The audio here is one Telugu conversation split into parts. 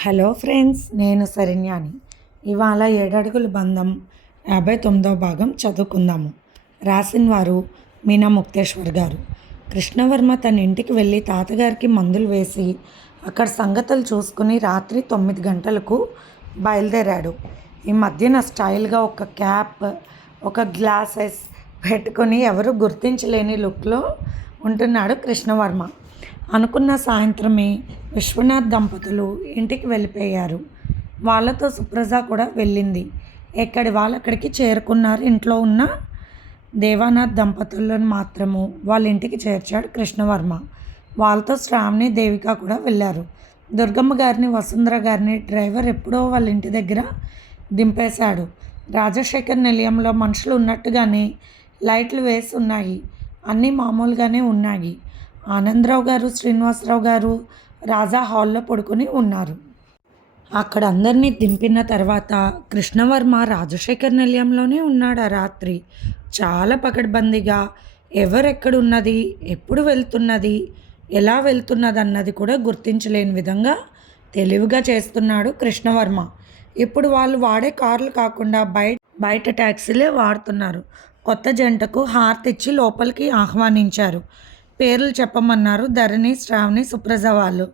హలో ఫ్రెండ్స్ నేను సరిన్యాని ఇవాళ ఏడడుగుల బంధం యాభై తొమ్మిదవ భాగం చదువుకుందాము. రాసిన వారు మీనా ముక్తేశ్వర్ గారు. కృష్ణవర్మ తన ఇంటికి వెళ్ళి తాతగారికి మందులు వేసి అక్కడ సంగతులు చూసుకుని రాత్రి తొమ్మిది గంటలకు బయలుదేరాడు. ఈ మధ్యన స్టైల్గా ఒక క్యాప్ ఒక గ్లాసెస్ పెట్టుకొని ఎవరు గుర్తించలేని లుక్లో ఉంటున్నాడు కృష్ణవర్మ. అనుకున్న సాయంత్రమే విశ్వనాథ్ దంపతులు ఇంటికి వెళ్ళిపోయారు. వాళ్ళతో సుప్రజ కూడా వెళ్ళింది. ఎక్కడి వాళ్ళు అక్కడికి చేరుకున్నారు? ఇంట్లో ఉన్న దేవానాథ్ దంపతులను మాత్రము వాళ్ళ ఇంటికి చేర్చాడు కృష్ణవర్మ. వాళ్ళతో శ్రావణి దేవిక కూడా వెళ్ళారు. దుర్గమ్మ గారిని వసుంధర గారిని డ్రైవర్ ఎప్పుడో వాళ్ళ ఇంటి దగ్గర దింపేశాడు. రాజశేఖర్ నిలయంలో మనుషులు ఉన్నట్టుగానే లైట్లు వేసి ఉన్నాయి. అన్నీ మామూలుగానే ఉన్నాయి. ఆనందరావు గారు శ్రీనివాసరావు గారు రాజా హాల్లో పడుకొని ఉన్నారు. అక్కడ అందరినీ దింపిన తర్వాత కృష్ణవర్మ రాజశేఖర్ నిలయంలోనే ఉన్నాడు ఆ రాత్రి? చాలా పకడ్బందీగా ఎవరెక్కడున్నది ఎప్పుడు వెళ్తున్నది ఎలా వెళ్తున్నది అన్నది కూడా గుర్తించలేని విధంగా తెలివిగా చేస్తున్నాడు కృష్ణవర్మ. ఇప్పుడు వాళ్ళు వాడే కార్లు కాకుండా బయట బయట ట్యాక్సీలే వాడుతున్నారు. కొత్త జంటకు హార్త్ ఇచ్చి లోపలికి ఆహ్వానించారు. పేర్లు చెప్పమన్నారు. ధరణి శ్రావణి సుప్రజ వాళ్ళు.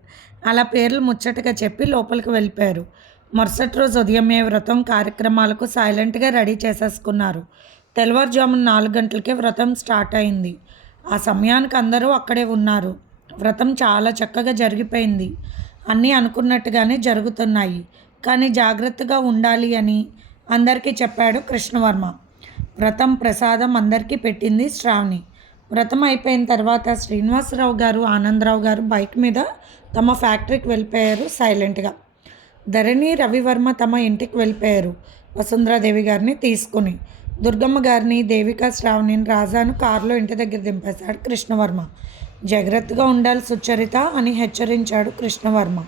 అలా పేర్లు ముచ్చటగా చెప్పి లోపలికి వెళ్ళిపోయారు. మరుసటి రోజు ఉదయమే వ్రతం కార్యక్రమాలకు సైలెంట్గా రెడీ చేసేసుకున్నారు. తెల్లవారుజామున నాలుగు గంటలకే వ్రతం స్టార్ట్ అయింది. ఆ సమయానికి అందరూ అక్కడే ఉన్నారు. వ్రతం చాలా చక్కగా జరిగిపోయింది. అన్నీ అనుకున్నట్టుగానే జరుగుతున్నాయి. కానీ జాగ్రత్తగా ఉండాలి అని అందరికీ చెప్పాడు కృష్ణవర్మ. వ్రతం ప్రసాదం అందరికీ పెట్టింది శ్రావణి. వ్రతం అయిపోయిన తర్వాత శ్రీనివాసరావు గారు ఆనందరావు గారు బైక్ మీద తమ ఫ్యాక్టరీకి వెళ్ళిపోయారు సైలెంట్గా. ధరణి రవివర్మ తమ ఇంటికి వెళ్ళిపోయారు వసుంధరాదేవి గారిని తీసుకుని. దుర్గమ్మ గారిని దేవికా శ్రావణిని రాజాను కారులో ఇంటి దగ్గర దింపేశాడు కృష్ణవర్మ. జాగ్రత్తగా ఉండాలి సుచరిత అని హెచ్చరించాడు కృష్ణవర్మ.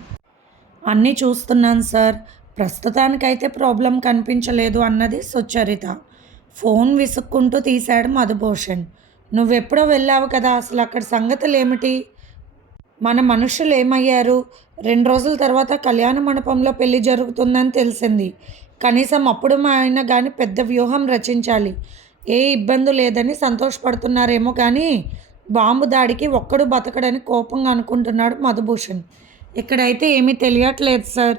అన్నీ చూస్తున్నాను సార్. ప్రస్తుతానికైతే ప్రాబ్లం కనిపించలేదు అన్నది సుచరిత. ఫోన్ విసుక్కుంటూ తీశాడు మధుభూషణ్. నువ్వెప్పుడో వెళ్ళావు కదా అసలు అక్కడ సంగతులు ఏమిటి మన మనుషులు ఏమయ్యారు? రెండు రోజుల తర్వాత కళ్యాణ మండపంలో పెళ్ళి జరుగుతుందని తెలిసింది. కనీసం అప్పుడు మా ఆయన కానీ పెద్ద వ్యూహం రచించాలి. ఏ ఇబ్బంది లేదని సంతోషపడుతున్నారేమో కానీ బాంబు దాడికి ఒక్కడు బతకడని కోపంగా అనుకుంటున్నాడు మధుభూషణ్. ఇక్కడైతే ఏమీ తెలియట్లేదు సార్.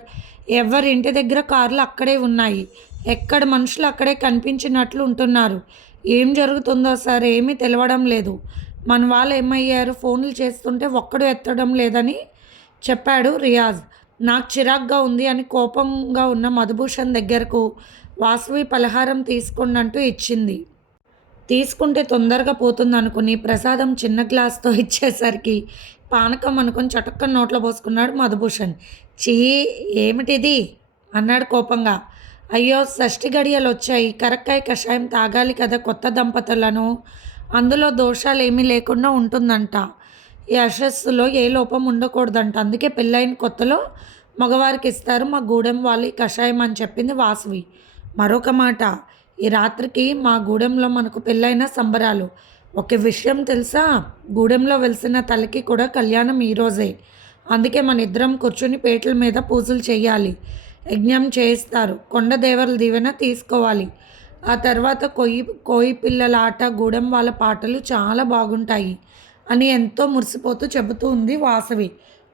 ఎవరి ఇంటి దగ్గర కార్లు అక్కడే ఉన్నాయి. ఎక్కడ మనుషులు అక్కడే కనిపించినట్లు ఉంటున్నారు. ఏం జరుగుతుందో సార్ ఏమీ తెలవడం లేదు. మన వాళ్ళు ఏమయ్యారు? ఫోన్లు చేస్తుంటే ఒక్కడు ఎత్తడం లేదని చెప్పాడు రియాజ్. నాకు చిరాగ్గా ఉంది అని కోపంగా ఉన్న మధుభూషణ్ దగ్గరకు వాసవి పలహారం తీసుకుండంటూ ఇచ్చింది. తీసుకుంటే తొందరగా పోతుంది అనుకుని ప్రసాదం చిన్న గ్లాస్తో ఇచ్చేసరికి పానకం అనుకుని చటక్క నోట్లో పోసుకున్నాడు మధుభూషణ్. చీ ఏమిటిది? అన్నాడు కోపంగా. అయ్యో షష్ఠి గడియలు వచ్చాయి కరక్కాయ కషాయం తాగాలి కదా కొత్త దంపతులను. అందులో దోషాలు ఏమీ లేకుండా ఉంటుందంట. ఈ యశస్సులో ఏ లోపం ఉండకూడదంట. అందుకే పెళ్ళైన కొత్తలో మగవారికి ఇస్తారు మా గూడెం వాళ్ళు కషాయం అని చెప్పింది వాసువి. మరొక మాట ఈ రాత్రికి మా గూడెంలో మనకు పెళ్ళైన సంబరాలు. ఒక విషయం తెలుసా? గూడెంలో వెలిసిన తలకి కూడా కళ్యాణం ఈరోజే అందుకే మన ఇద్దరం కూర్చుని పేటల మీద పూజలు చేయాలి యజ్ఞం చేయిస్తారు. కొండ దీవెన తీసుకోవాలి. ఆ తర్వాత కొయ్యి కోయి పిల్లల ఆట గూడెం వాళ్ళ పాటలు చాలా బాగుంటాయి అని ఎంతో మురిసిపోతూ చెబుతూ ఉంది వాసవి.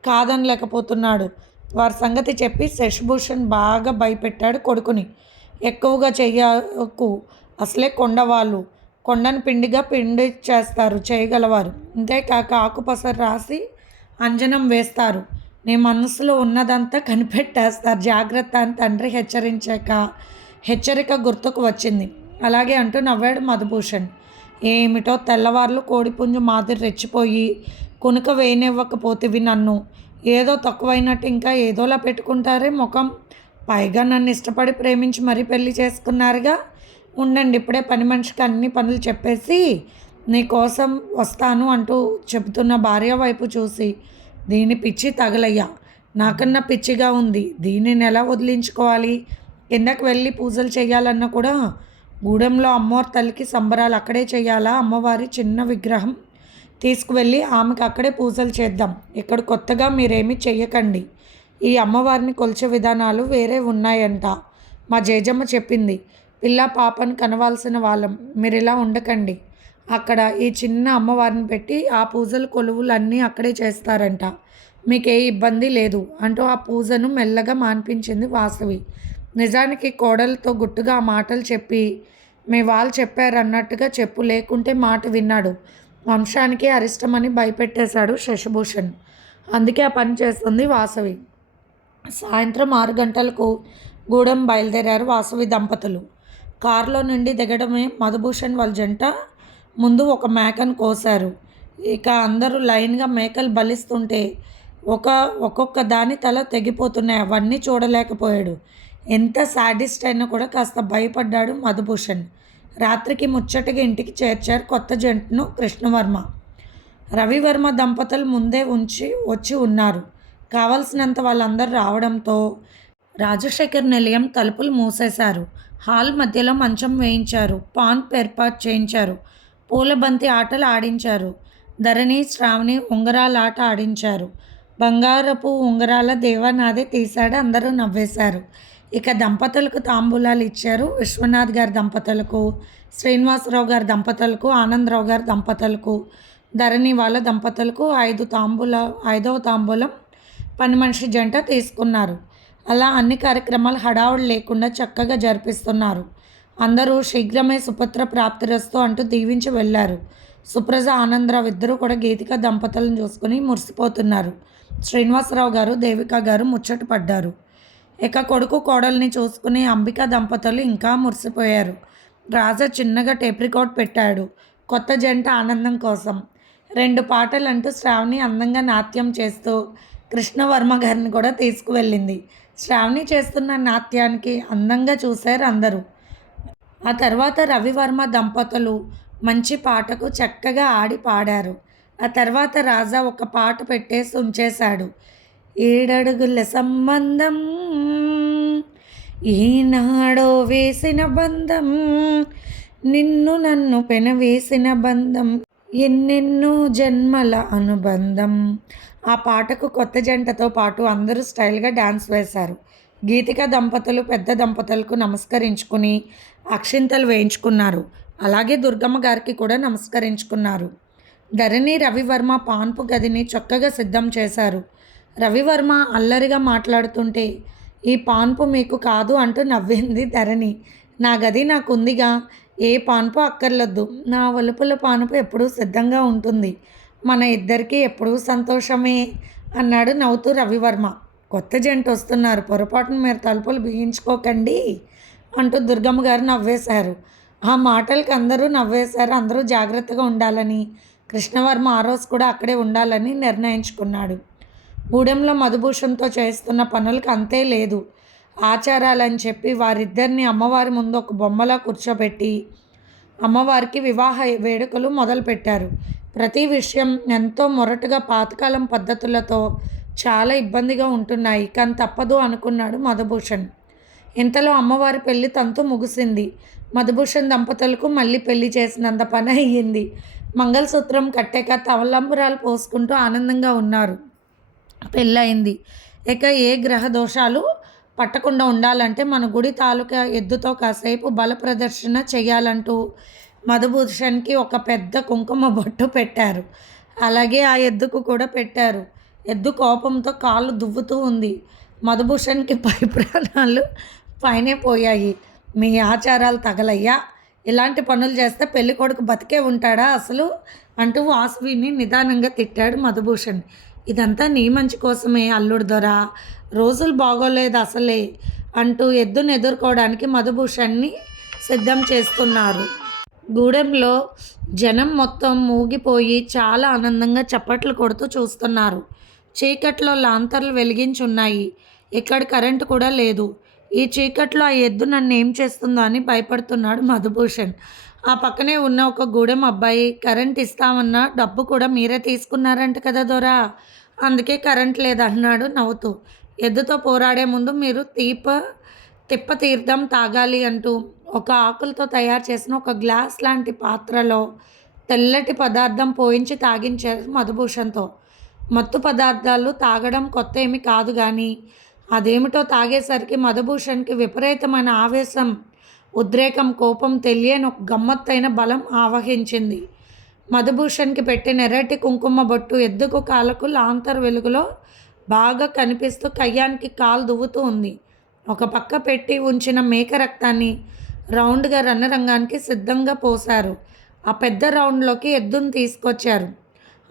కాదనలేకపోతున్నాడు వారి సంగతి చెప్పి శశిభూషణ్ బాగా భయపెట్టాడు కొడుకుని. ఎక్కువగా చెయ్యకు. అసలే కొండవాళ్ళు కొండను పిండిగా పిండి చేస్తారు చేయగలవారు. అంతేకాక ఆకుపసరు రాసి అంజనం వేస్తారు. నీ మనసులో ఉన్నదంతా కనిపెట్టేస్తారు. జాగ్రత్త అని తండ్రి హెచ్చరించాక హెచ్చరిక గుర్తుకు వచ్చింది. అలాగే అంటూ నవ్వాడు మధుభూషణ్. ఏమిటో తెల్లవార్లు కోడిపుంజు మాదిరి రెచ్చిపోయి కునుక వేయనివ్వకపోతేవి నన్ను. ఏదో తక్కువైనట్టు ఇంకా ఏదోలా పెట్టుకుంటారే ముఖం. పైగా నన్ను ఇష్టపడి ప్రేమించి మరీ పెళ్ళి చేసుకున్నారుగా. ఉండండి ఇప్పుడే పని మనిషికి అన్ని పనులు చెప్పేసి నీ కోసం వస్తాను అంటూ చెబుతున్న భార్య వైపు చూసి దీని పిచ్చి తగలయ్యా. నాకన్నా పిచ్చిగా ఉంది. దీనిని ఎలా వదిలించుకోవాలి? కిందకి వెళ్ళి పూజలు చేయాలన్నా కూడా గూడెంలో అమ్మవారి తల్లికి సంబరాలు అక్కడే చేయాలా? అమ్మవారి చిన్న విగ్రహం తీసుకువెళ్ళి ఆమెకు అక్కడే పూజలు చేద్దాం. ఇక్కడ కొత్తగా మీరేమీ చెయ్యకండి. ఈ అమ్మవారిని కొలిచే విధానాలు వేరే ఉన్నాయంట. మా జేజమ్మ చెప్పింది. పిల్ల పాపను కనవాల్సిన వాళ్ళం. మీరు ఇలా ఉండకండి. అక్కడ ఈ చిన్న అమ్మవారిని పెట్టి ఆ పూజలు కొలువులు అన్నీ అక్కడే చేస్తారంట. మీకు ఏ ఇబ్బంది లేదు అంటూ ఆ పూజను మెల్లగా మాన్పించింది వాసవి. నిజానికి కోడలతో గుట్టుగా ఆ మాటలు చెప్పి మీ వాళ్ళు చెప్పారన్నట్టుగా చెప్పు లేకుంటే మాట విన్నాడు. వంశానికి అరిష్టమని భయపెట్టేశాడు శశిభూషణ్. అందుకే ఆ పని చేస్తుంది వాసవి. సాయంత్రం ఆరు గంటలకు గూడెం బయలుదేరారు వాసవి దంపతులు. కారులో నుండి దిగడమే మధుభూషణ్ వాళ్ళ జంట ముందు ఒక మేకను కోశారు. ఇక అందరూ లైన్గా మేకలు బలిస్తుంటే ఒక ఒక్కొక్క దాని తల తెగిపోతున్నాయి. అవన్నీ చూడలేకపోయాడు. ఎంత సాడిస్ట్ అయినా కూడా కాస్త భయపడ్డాడు మధుభూషణ్. రాత్రికి ముచ్చటగా ఇంటికి చేర్చారు కొత్త జంటను కృష్ణవర్మ. రవివర్మ దంపతులు ముందే ఉంచి వచ్చి ఉన్నారు. కావలసినంత వాళ్ళందరూ రావడంతో రాజశేఖర్ నిలయం తలుపులు మూసేశారు. హాల్ మధ్యలో మంచం వేయించారు. పాన్ ఏర్పాటు చేయించారు. పూలబంతి ఆటలు ఆడించారు. ధరణి శ్రావణి ఉంగరాల ఆట ఆడించారు. బంగారపు ఉంగరాల దేవానాదే తీశాడు అందరూ నవ్వేశారు. ఇక దంపతులకు తాంబూలాలు ఇచ్చారు విశ్వనాథ్ గారి దంపతులకు శ్రీనివాసరావు గారి దంపతులకు ఆనందరావు గారి దంపతులకు ధరణి వాళ్ళ దంపతులకు ఐదు తాంబూల ఐదవ తాంబూలం పని మనిషి జంట తీసుకున్నారు. అలా అన్ని కార్యక్రమాలు హడావుడి లేకుండా చక్కగా జరిపిస్తున్నారు. అందరూ శీఘ్రమే సుపత్ర ప్రాప్తిరస్తు అంటూ దీవించి వెళ్ళారు. సుప్రజ ఆనందరావు ఇద్దరూ కూడా గీతిక దంపతులను చూసుకుని మురిసిపోతున్నారు. శ్రీనివాసరావు గారు దేవిక గారు ముచ్చట పడ్డారు. ఇక కొడుకు కోడల్ని చూసుకుని అంబిక దంపతులు ఇంకా మురిసిపోయారు. రాజా చిన్నగా టేప్ పెట్టాడు. కొత్త జంట ఆనందం కోసం. రెండు పాటలు అంటూ శ్రావణి అందంగా నాట్యం చేస్తూ కృష్ణవర్మ గారిని కూడా తీసుకువెళ్ళింది. శ్రావణి చేస్తున్న నాట్యానికి అందంగా చూశారు అందరూ. ఆ తర్వాత రవివర్మ దంపతులు మంచి పాటకు చక్కగా ఆడి పాడారు. ఆ తర్వాత రాజా ఒక పాట పెట్టేసి ఉంచేశాడు. ఏడడుగుల సంబంధం ఈనాడో వేసిన బంధం నిన్ను నన్ను పెనవేసిన బంధం ఎన్నెన్నో జన్మల అనుబంధం. ఆ పాటకు కొత్త జంటతో పాటు అందరూ స్టైల్గా డ్యాన్స్ వేశారు. గీతిక దంపతులు పెద్ద దంపతులకు నమస్కరించుకుని అక్షింతలు వేయించుకున్నారు. అలాగే దుర్గమ్మ గారికి కూడా నమస్కరించుకున్నారు. ధరణి రవివర్మ పాన్పు గదిని చక్కగా సిద్ధం చేశారు. రవివర్మ అల్లరిగా మాట్లాడుతుంటే ఈ పాన్పు మీకు కాదు అంటూ నవ్వింది ధరణి. నా గది నాకు ఉందిగా ఏ పాన్పు అక్కర్లొద్దు. నా ఒలుపుల పానుపు ఎప్పుడూ సిద్ధంగా ఉంటుంది. మన ఇద్దరికీ ఎప్పుడూ సంతోషమే అన్నాడు నవ్వుతూ రవివర్మ. కొత్త జంట వస్తున్నారు పొరపాటున మీరు తలుపులు బిగించుకోకండి. అంటూ దుర్గమ్మ గారు నవ్వేశారు. ఆ మాటలకి అందరూ నవ్వేశారు. అందరూ జాగ్రత్తగా ఉండాలని కృష్ణవర్మ ఆ రోజు కూడా అక్కడే ఉండాలని నిర్ణయించుకున్నాడు. గూడెంలో మధుభూషణంతో చేస్తున్న పనులకు అంతే లేదు. ఆచారాలని చెప్పి వారిద్దరిని అమ్మవారి ముందు ఒక బొమ్మలా కూర్చోబెట్టి అమ్మవారికి వివాహ వేడుకలు మొదలుపెట్టారు. ప్రతి విషయం ఎంతో మొరటుగా పాతకాలం పద్ధతులతో చాలా ఇబ్బందిగా ఉంటున్నాయి. కానీ తప్పదు అనుకున్నాడు మధుభూషణ్. ఇంతలో అమ్మవారి పెళ్ళి తంతు ముగిసింది. మధుభూషణ్ దంపతులకు మళ్ళీ పెళ్ళి చేసినంత పని అయ్యింది. మంగళసూత్రం కట్టాక తవలంబురాలు పోసుకుంటూ ఆనందంగా ఉన్నారు. పెళ్ళయింది ఇక ఏ గ్రహ దోషాలు పట్టకుండా ఉండాలంటే మన గుడి తాలూకా ఎద్దుతో కాసేపు బల ప్రదర్శన చేయాలంటూ మధుభూషణ్కి ఒక పెద్ద కుంకుమ బొట్టు పెట్టారు. అలాగే ఆ ఎద్దుకు కూడా పెట్టారు. ఎద్దు కోపంతో కాళ్ళు దువ్వుతూ ఉంది. మధుభూషణ్కి పై ప్రాణాలు పైనే పోయాయి. మీ ఆచారాలు తగలయ్యా. ఇలాంటి పనులు చేస్తే పెళ్ళి కొడుకు బతికే ఉంటాడా అసలు? అంటూ వాసువిని నిదానంగా తిట్టాడు మధుభూషణ్. ఇదంతా నీ మంచి కోసమే అల్లుడు దొర. రోజులు బాగోలేదు అసలే అంటూ ఎద్దును ఎదుర్కోవడానికి మధుభూషణ్ని సిద్ధం చేస్తున్నారు. గూడెంలో జనం మొత్తం మూగిపోయి చాలా ఆనందంగా చప్పట్లు కొడుతూ చూస్తున్నారు. చీకట్లో లాంతర్లు వెలిగించున్నాయి. ఇక్కడ కరెంటు కూడా లేదు. ఈ చీకట్లో ఆ ఎద్దు నన్ను ఏం చేస్తుందో అని భయపడుతున్నాడు మధుభూషణ్. ఆ పక్కనే ఉన్న ఒక గూడెం అబ్బాయి కరెంట్ ఇస్తామన్నా డబ్బు కూడా మీరే తీసుకున్నారంట కదా దొరా. అందుకే కరెంట్ లేదన్నాడు నవ్వుతూ. ఎద్దుతో పోరాడే ముందు మీరు తీప తిప్ప తీర్థం తాగాలి అంటూ ఒక ఆకులతో తయారు చేసిన ఒక గ్లాస్ లాంటి పాత్రలో తెల్లటి పదార్థం పోయించి తాగించారు మధుభూషణ్తో. మత్తు పదార్థాలు తాగడం కొత్త ఏమి కాదు కానీ అదేమిటో తాగేసరికి మధుభూషణ్కి విపరీతమైన ఆవేశం ఉద్రేకం కోపం తెలియని ఒక గమ్మత్తైన బలం ఆవహించింది. మధుభూషణ్కి పెట్టిన ఎర్రటి కుంకుమ బొట్టు ఎద్దుకు కాలకు లాంతర్ వెలుగులో బాగా కనిపిస్తూ కయ్యానికి కాలు దువ్వుతూ ఉంది. ఒక పక్క పెట్టి ఉంచిన మేక రక్తాన్ని రౌండ్గా రణరంగానికి సిద్ధంగా పోశారు. ఆ పెద్ద రౌండ్లోకి ఎద్దును తీసుకొచ్చారు.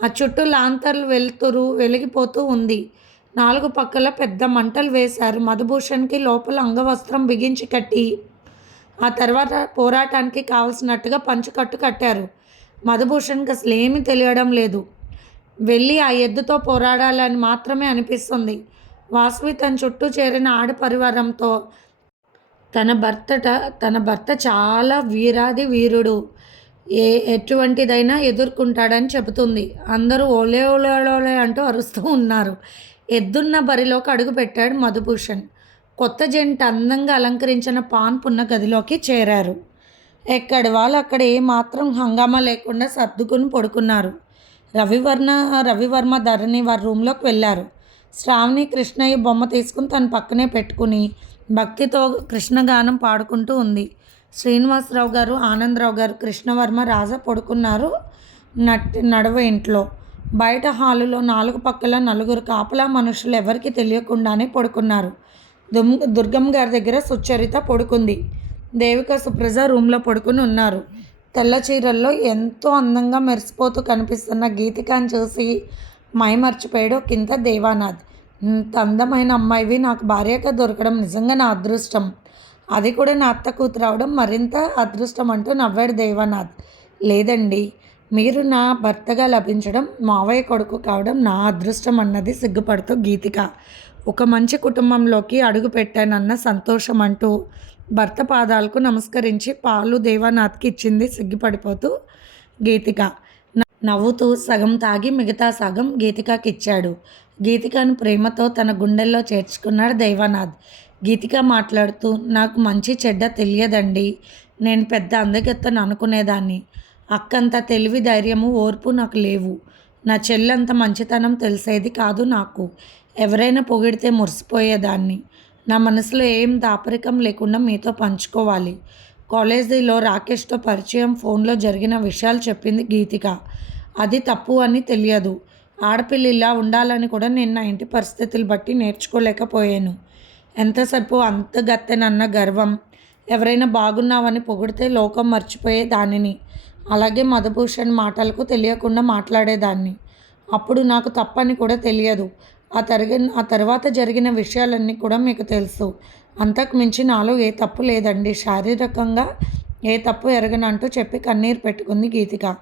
ఆ చుట్టూ లాంతర్లు వెలుతురు వెలిగిపోతూ ఉంది. నాలుగు పక్కల పెద్ద మంటలు వేశారు. మధుభూషణ్కి లోపల అంగవస్త్రం బిగించి కట్టి ఆ తర్వాత పోరాటానికి కావలసినట్టుగా పంచుకట్టు కట్టారు. మధుభూషణ్కి అసలు ఏమీ తెలియడం లేదు. వెళ్ళి ఆ ఎద్దుతో పోరాడాలని మాత్రమే అనిపిస్తుంది. వాసువి తన చుట్టూ చేరిన ఆడ పరివారంతో తన భర్తట తన భర్త చాలా వీరాది వీరుడు. ఏ ఎటువంటిదైనా ఎదుర్కొంటాడని చెబుతుంది. అందరూ ఓలే ఓలే ఓలే అంటూ అరుస్తూ ఉన్నారు. ఎద్దున్న బరిలోకి అడుగు పెట్టాడు మధుభూషణ్. కొత్త జంట అందంగా అలంకరించిన పాన్పున్న గదిలోకి చేరారు. ఎక్కడి వాళ్ళు అక్కడ ఏమాత్రం హంగామా లేకుండా సర్దుకుని పడుకున్నారు. రవివర్ణ రవివర్మ ధరణి వారి రూమ్లోకి వెళ్ళారు. శ్రావణి కృష్ణయ్య బొమ్మ తీసుకుని తన పక్కనే పెట్టుకుని భక్తితో కృష్ణగానం పాడుకుంటూ ఉంది. శ్రీనివాసరావు గారు ఆనందరావు గారు కృష్ణవర్మ రాజా పడుకున్నారు నట్ నడవ ఇంట్లో. బయట హాలులో నాలుగు పక్కల నలుగురు కాపలా మనుషులు ఎవరికి తెలియకుండానే పడుకున్నారు. దుమ్ దుర్గమ్మ గారి దగ్గర సుచరిత పడుకుంది. దేవిక సుప్రజ రూమ్లో పడుకుని ఉన్నారు. తెల్ల చీరల్లో ఎంతో అందంగా మెరిసిపోతూ కనిపిస్తున్న గీతికాని చూసి మైమర్చిపోయాడు కింద దేవానాథ్. ఇంత అందమైన అమ్మాయివి నాకు భార్యగా దొరకడం నిజంగా నా అదృష్టం. అది కూడా నా అత్త కూతురు రావడం మరింత అదృష్టం అంటూ నవ్వాడు దేవానాథ్. లేదండి మీరు నా భర్తగా లభించడం మావయ్య కొడుకు కావడం నా అదృష్టం అన్నది సిగ్గుపడుతూ గీతిక. ఒక మంచి కుటుంబంలోకి అడుగు పెట్టానన్న సంతోషం అంటూ భర్త పాదాలకు నమస్కరించి పాలు దేవానాథ్కి ఇచ్చింది సిగ్గుపడిపోతూ గీతిక. న- నవ్వుతూ సగం తాగి మిగతా సగం గీతికకి ఇచ్చాడు. గీతికను ప్రేమతో తన గుండెల్లో చేర్చుకున్నాడు దేవానాథ్. గీతిక మాట్లాడుతూ నాకు మంచి చెడ్డ తెలియదండి. నేను పెద్ద అందగెత్తను అనుకునేదాన్ని. అక్కంత తెలివి ధైర్యము ఓర్పు నాకు లేవు. నా చెల్లంత మంచితనం తెలిసేది కాదు నాకు. ఎవరైనా పొగిడితే మురిసిపోయేదాన్ని. నా మనసులో ఏం దాపరికం లేకుండా మీతో పంచుకోవాలి. కాలేజీలో రాకేష్తో పరిచయం ఫోన్లో జరిగిన విషయాలు చెప్పింది గీతిక. అది తప్పు అని తెలియదు. ఆడపిల్ల ఇలా ఉండాలని కూడా నేను నా ఇంటి పరిస్థితులు బట్టి నేర్చుకోలేకపోయాను. ఎంతసేపు అంత గత్తెనన్న గర్వం. ఎవరైనా బాగున్నావని పొగిడితే లోకం మర్చిపోయే దానిని అలాగే మధుభూషణ్ మాటలకు తెలియకుండా మాట్లాడేదాన్ని. అప్పుడు నాకు తప్పని కూడా తెలియదు. ఆ తరిగిన ఆ తర్వాత జరిగిన విషయాలన్నీ కూడా మీకు తెలుసు. అంతకు మించి నాలో ఏ తప్పు లేదండి. శారీరకంగా ఏ తప్పు ఎరగనంటూ చెప్పి కన్నీరు పెట్టుకుంది గీతిక.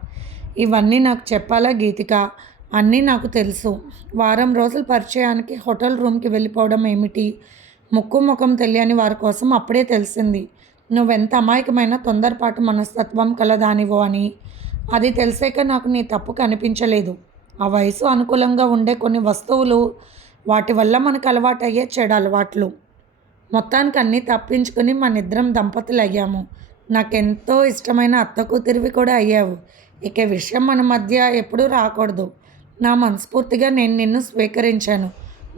ఇవన్నీ నాకు చెప్పాలా గీతిక? అన్నీ నాకు తెలుసు. వారం రోజుల పరిచయానికి హోటల్ రూమ్కి వెళ్ళిపోవడం ఏమిటి? ముక్కు ముఖం తెలియని వారి కోసం అప్పుడే తెలిసింది. నువ్వెంత అమాయకమైన తొందరపాటు మనస్తత్వం కలదానివో అని. అది తెలిసాక నాకు నీ తప్పు కనిపించలేదు. ఆ వయసు అనుకూలంగా ఉండే కొన్ని వస్తువులు వాటి వల్ల మనకు అలవాటు అయ్యే చెడు అలవాట్లు. మొత్తానికి అన్నీ తప్పించుకుని మన ఇద్దరం దంపతులు అయ్యాము నాకెంతో ఇష్టమైన అత్త కూతురివి కూడా అయ్యావు. ఇక విషయం మన మధ్య ఎప్పుడూ రాకూడదు. నా మనస్ఫూర్తిగా నేను నిన్ను స్వీకరించాను.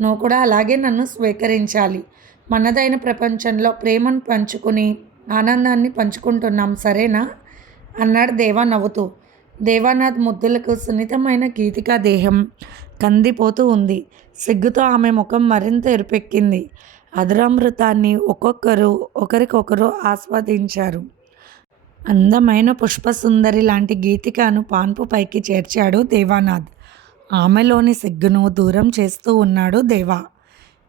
నువ్వు కూడా అలాగే నన్ను స్వీకరించాలి. మనదైన ప్రపంచంలో ప్రేమను పంచుకుని ఆనందాన్ని పంచుకుంటున్నాం సరేనా? అన్నాడు దేవా నవ్వుతూ. దేవానాథ్ ముద్దులకు సున్నితమైన గీతికా దేహం కందిపోతూ ఉంది. సిగ్గుతో ఆమె ముఖం మరింత ఎరుపెక్కింది. అధరామృతాన్ని ఒక్కొక్కరు ఒకరికొకరు ఆస్వాదించారు. అందమైన పుష్పసుందరి లాంటి గీతికను పాన్పు పైకి చేర్చాడు దేవానాథ్. ఆమెలోని సిగ్గును దూరం చేస్తూ ఉన్నాడు దేవా.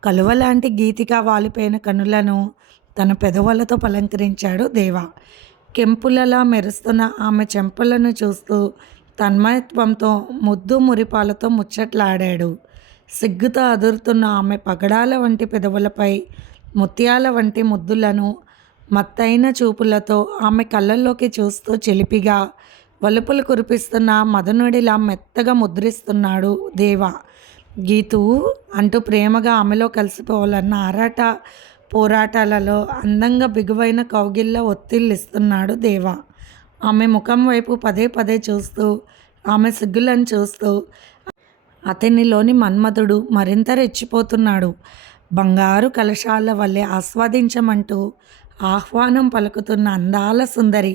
కలువ లాంటి గీతిక వాలిపోయిన కనులను తన పెదవులతో పలంకరించాడు దేవ. కెంపులలా మెరుస్తున్న ఆమె చెంపలను చూస్తూ తన్మయత్వంతో ముద్దు మురిపాలతో ముచ్చట్లాడాడు. సిగ్గుతో అదురుతున్న ఆమె పగడాల వంటి పెదవులపై ముత్యాల వంటి ముద్దులను మత్తైన చూపులతో ఆమె కళ్ళల్లోకి చూస్తూ చిలిపిగా వలుపులు కురిపిస్తున్న మదనుడిలా మెత్తగా ముద్రిస్తున్నాడు దేవ. గీతు అంటూ ప్రేమగా ఆమెలో కలిసిపోవాలన్న ఆరాట పోరాటాలలో అందంగా బిగువైన కౌగిల్ల ఒత్తిళ్ళిస్తున్నాడు దేవా. ఆమె ముఖం వైపు పదే పదే చూస్తూ ఆమె సిగ్గులను చూస్తూ అతనిలోని మన్మధుడు మరింత రెచ్చిపోతున్నాడు. బంగారు కలశాల వల్లే ఆస్వాదించమంటూ ఆహ్వానం పలుకుతున్న అందాల సుందరి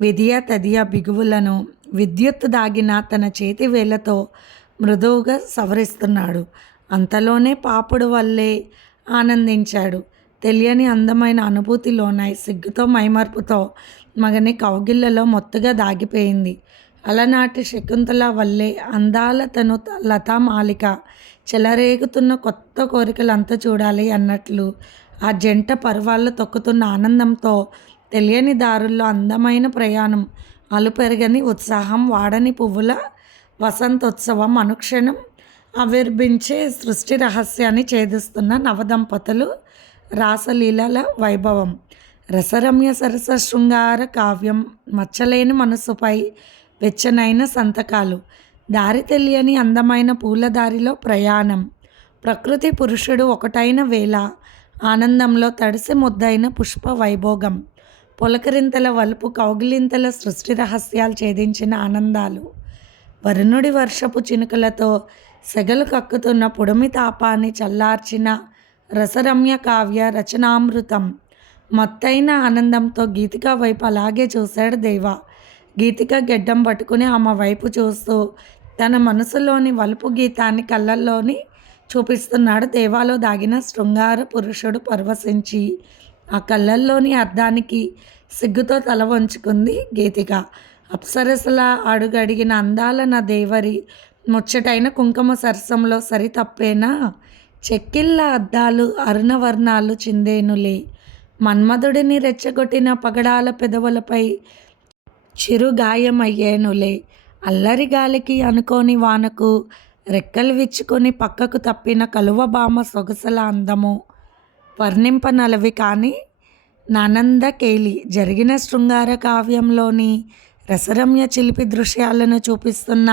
విధియ తదియ బిగువులను విద్యుత్ దాగిన తన చేతి వేళ్ళతో మృదువుగా సవరిస్తున్నాడు. అంతలోనే పాపుడు వల్లే ఆనందించాడు. తెలియని అందమైన అనుభూతిలోనై సిగ్గుతో మైమర్పుతో మగని కౌగిళ్ళలో మొత్తుగా దాగిపోయింది. అలనాటి శకుంతల వల్లే అందాల తను లతామాలిక చెలరేగుతున్న కొత్త కోరికలంతా చూడాలి అన్నట్లు ఆ జంట పర్వాల్లో తొక్కుతున్న ఆనందంతో తెలియని దారుల్లో అందమైన ప్రయాణం అలుపెరగని ఉత్సాహం వాడని పువ్వుల వసంతోత్సవం అనుక్షణం ఆవిర్భించే సృష్టి రహస్యాన్ని ఛేదిస్తున్న నవదంపతులు రాసలీలల వైభవం. రసరమ్య సరస శృంగార కావ్యం మచ్చలేని మనసుపై వెచ్చనైన సంతకాలు. దారి తెలియని అందమైన పూలదారిలో ప్రయాణం. ప్రకృతి పురుషుడు ఒకటైన వేళ ఆనందంలో తడిసి ముద్దైన పుష్ప వైభోగం. పులకరింతల వలుపు కౌగిలింతల సృష్టి రహస్యాలు ఛేదించిన ఆనందాలు. వరుణుడి వర్షపు చినుకలతో సెగలు కక్కుతున్న పుడమి తాపాన్ని చల్లార్చిన రసరమ్య కావ్య రచనామృతం. మత్తైన ఆనందంతో గీతిక వైపు అలాగే చూశాడు దేవ. గీతిక గెడ్డం పట్టుకుని ఆమె వైపు చూస్తూ తన మనసులోని వలుపు గీతాన్ని కళ్ళల్లోని చూపిస్తున్నాడు దేవాలో దాగిన శృంగార పురుషుడు పరవశించి. ఆ కళ్ళల్లోని అర్థానికి సిగ్గుతో తల వంచుకుంది గీతిక. అప్సరసల అడుగడిగిన అందాల నా దేవరి ముచ్చటైన కుంకుమ సరసంలో సరితప్పేనా? చెక్కిళ్ళ అద్దాలు అరుణవర్ణాలు చిందేనులే. మన్మధుడిని రెచ్చగొట్టిన పగడాల పెదవులపై చిరుగాయమయ్యేనులే. అల్లరి గాలికి అనుకోని వానకు రెక్కలు విచ్చుకొని పక్కకు తప్పిన కలువబామ సొగసల అందము. వర్ణింపనలవి కానీ నానంద కేలి జరిగిన శృంగార కావ్యంలోని రసరమ్య చిలిపి దృశ్యాలను చూపిస్తున్న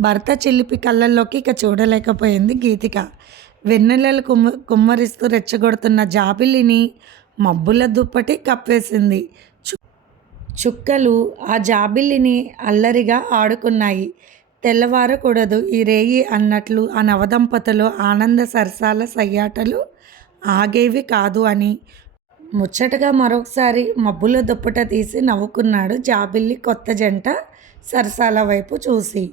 భర్త చిలిపి కళ్ళల్లోకి ఇక చూడలేకపోయింది గీతిక. వెన్నెలలు కుమ్మ కుమ్మరిస్తూ రెచ్చగొడుతున్న జాబిలిని మబ్బుల దుప్పటి కప్పేసింది. చుక్కలు ఆ జాబిల్లిని అల్లరిగా ఆడుకున్నాయి. తెల్లవారకూడదు ఈ రేయి అన్నట్లు ఆ నవదంపతులు ఆనంద సరసాల సయ్యాటలు ఆగేవి కాదు అని ముచ్చటగా మరొకసారి మబ్బుల దుప్పట తీసి నవ్వుకున్నాడు జాబిల్లి కొత్త జంట సరసాల వైపు చూసి.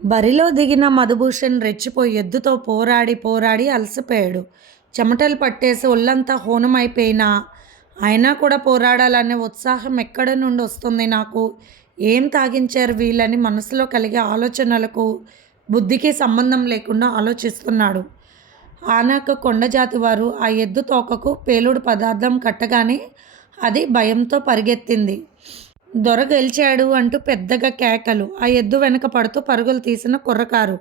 బరిలో దిగిన మధుభూషణ్ రెచ్చిపోయి ఎద్దుతో పోరాడి పోరాడి అలసిపోయాడు. చెమటలు పట్టేసి ఒళ్ళంతా హోనమైపోయినా అయినా కూడా పోరాడాలనే ఉత్సాహం ఎక్కడ నుండి వస్తుంది నాకు? ఏం తాగించారు వీళ్ళని మనసులో కలిగే ఆలోచనలకు బుద్ధికి సంబంధం లేకుండా ఆలోచిస్తున్నాడు. ఆనాక కొండజాతి వారు ఆ ఎద్దు తోకకు పేలుడు పదార్థం కట్టగానే అది భయంతో పరిగెత్తింది. దొర గెలిచాడు అంటూ పెద్దగా కేకలు. ఆ ఎద్దు వెనక పడుతూ పరుగులు తీసిన కుర్రకారు.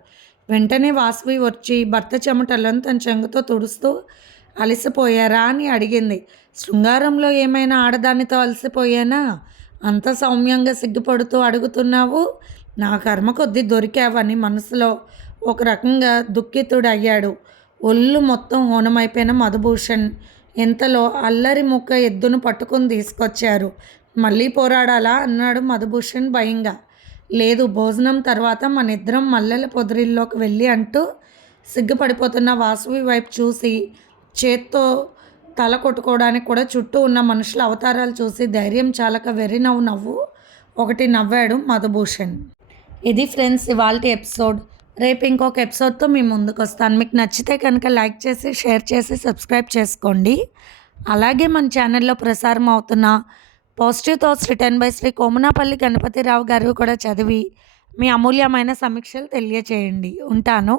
వెంటనే వాసువి వచ్చి భర్త చెమటలను తన చెంగుతో తుడుస్తూ అలసిపోయారా అని అడిగింది శృంగారంలో ఏమైనా ఆడదానితో అలసిపోయానా? అంత సౌమ్యంగా సిగ్గుపడుతూ అడుగుతున్నావు? నా కర్మ కొద్దీ దొరికావని మనసులో ఒక రకంగా దుఃఖితుడయ్యాడు. ఒళ్ళు మొత్తం హోనమైపోయిన మధుభూషణ్. ఇంతలో అల్లరి ముక్క ఎద్దును పట్టుకొని తీసుకొచ్చారు. మళ్ళీ పోరాడాలా? అన్నాడు మధుభూషణ్ భయంగా. లేదు భోజనం తర్వాత మన ఇద్దరం మల్లెల పొదిరిల్లోకి వెళ్ళి అంటూ సిగ్గుపడిపోతున్న వాసువి వైపు చూసి చేత్తో తల కొట్టుకోవడానికి కూడా చుట్టూ ఉన్న మనుషుల అవతారాలు చూసి ధైర్యం చాలక వెర్రి నవ్వు నవ్వు ఒకటి నవ్వాడు మధుభూషణ్. ఇది ఫ్రెండ్స్ ఇవాళ ఎపిసోడ్. రేపు ఇంకొక ఎపిసోడ్తో మీ ముందుకు వస్తాను మీకు నచ్చితే కనుక లైక్ చేసి షేర్ చేసి సబ్స్క్రైబ్ చేసుకోండి. అలాగే మన ఛానల్లో ప్రసారం అవుతున్న positive thoughts written by Shri Komanapalli Ganapathirao garu కూడా చదివి మీ అమూల్యమైన సమీక్షలు తెలియచేయండి. ఉంటాను.